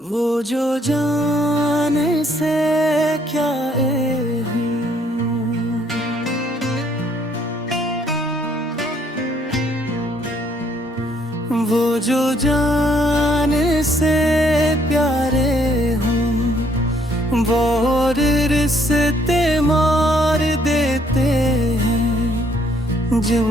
वो जो जाने से क्या हूँ, वो जो जाने से प्यारे हूँ, वो रिश्ते मार देते हैं, जिन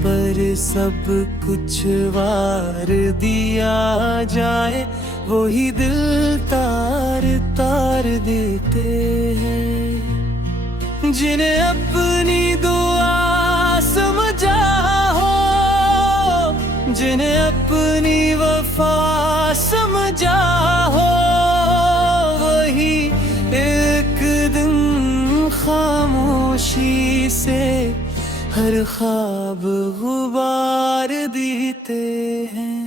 पर सब कुछ वार दिया जाए वही दिल तार तार देते हैं। जिन्हें अपनी दुआ समझा हो, जिन्हें अपनी वफा समझा हो, वही एक दिन खामोशी से हर ख्वाब गुबार देते हैं।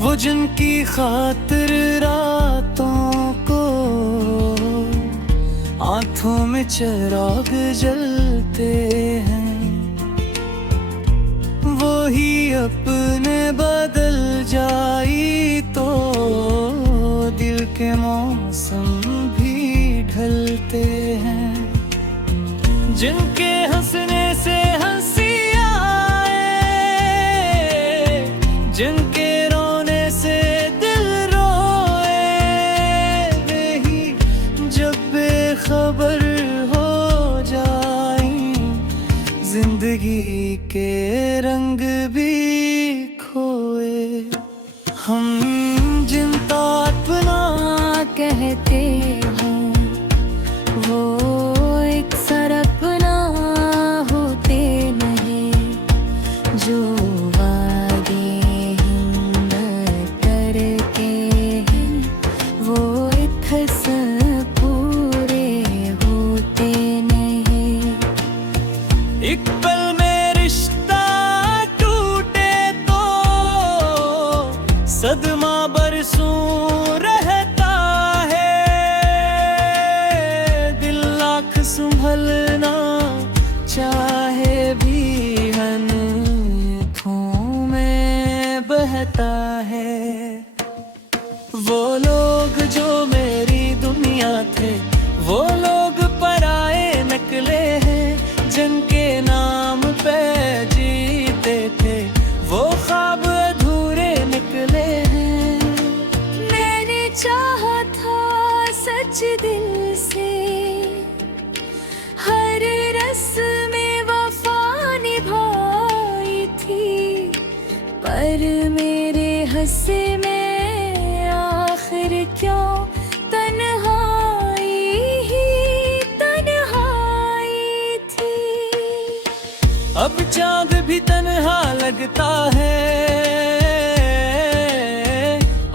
वो जिनकी खातिर रातों को आंखों में चिराग जलते हैं, वो ही अपने बदल जाई तो दिल के मौसम भी ढलते हैं। जिनके हंसने से हंसी आए, जिनके रोने से दिल रोए, वही जब बेखबर हो जाए जिंदगी के रंग भी खोए। हम जिनका अपना कहते हैं वो एक सरपना होते नहीं, जो वादे हिम्मत करते हैं वो इत्थस पूरे होते नहीं। एक पल में रिश्ता टूटे तो सदमा बरसों रहता है, दिल लाख संभलना चाहे भी अनथों में बहता है। वो लोग जो मेरी दुनिया थे, वो लोग पराए निकले हैं, जिनके नाम पे जीते थे वो ख्वाब अधूरे निकले हैं। मैंने चाहा था सच दिल से, हर रस्म वफा निभाई थी, पर मेरे हंसे में आखिर क्यों तन्हाई ही तन्हाई थी। अब चांद भी तन्हा लगता है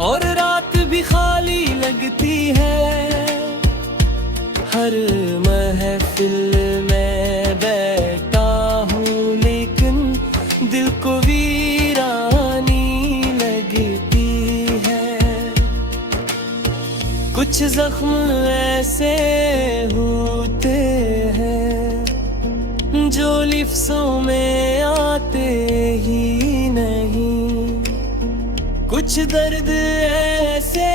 और रात भी खाली लगती है। हर महफिल में बैठा हूँ लेकिन दिल को वीरानी लगती है। कुछ जख्म ऐसे होते हैं जो लिफ्ज़ों में आते ही नहीं, कुछ दर्द ऐसे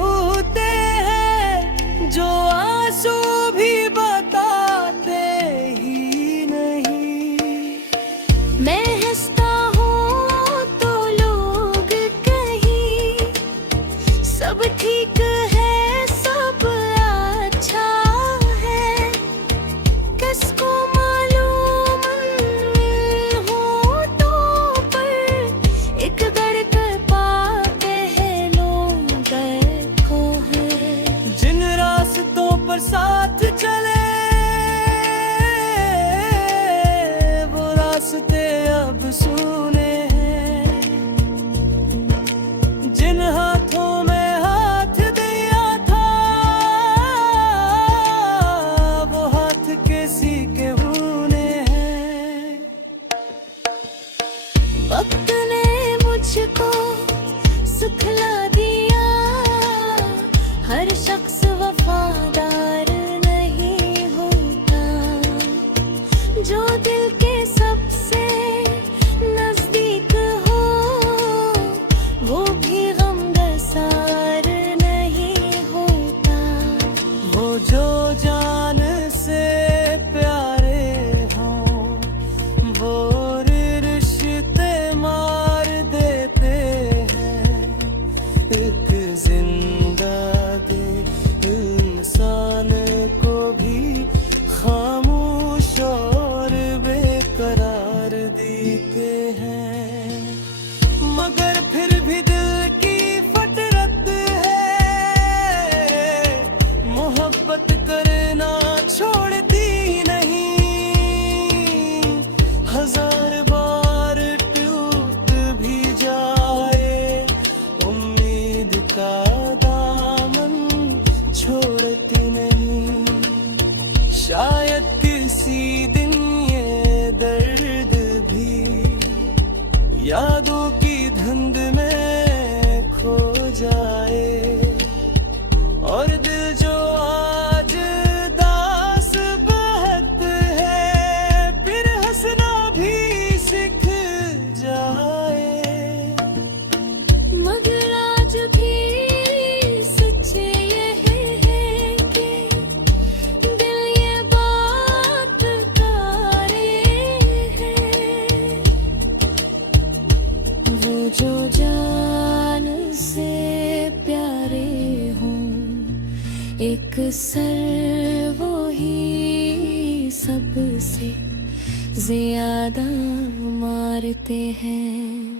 होते हैं जो आंसू भी बताते ही नहीं। मैं हंसता हूँ तो लोग कहीं सब ठीक है, सब अच्छा है, किसको मालूम हो तो पर एक दर्द पाते हैं लोग को है। जिन रास्तों पर साथ चले वो रास्ते अब सुने हैं, जिन हाथों में हाथ दिया था वो हाथ किसी के होने हैं। वक्त ने मुझको सुखला दिया, हर शख्स वफादार नहीं होता, जो दिल के सबसे नजदीक हो वो भी गमगसार नहीं होता। वो जो जान से प्यारे हों वो रिश्ते मार देते हैं। एक जिंदा दिल इंसान को भी खामोश और बेकरार देते हैं। मगर फिर भी दिल की फतरत है, मोहब्बत करना छोड़ती नहीं। हजार बार टूट भी जाए उम्मीद का दामन छोड़ती नहीं। शायद किसी दिन ये दर्द भी यादों की धुंध में खो जाए, और दिल जो आज दास बहत है फिर हंसना भी सीख जाए। मगर आज भी सच ये है कि दिल ये बात करे है, वो जो जान से प्यारे हों एक सर वो ही सबसे ज्यादा मारते हैं।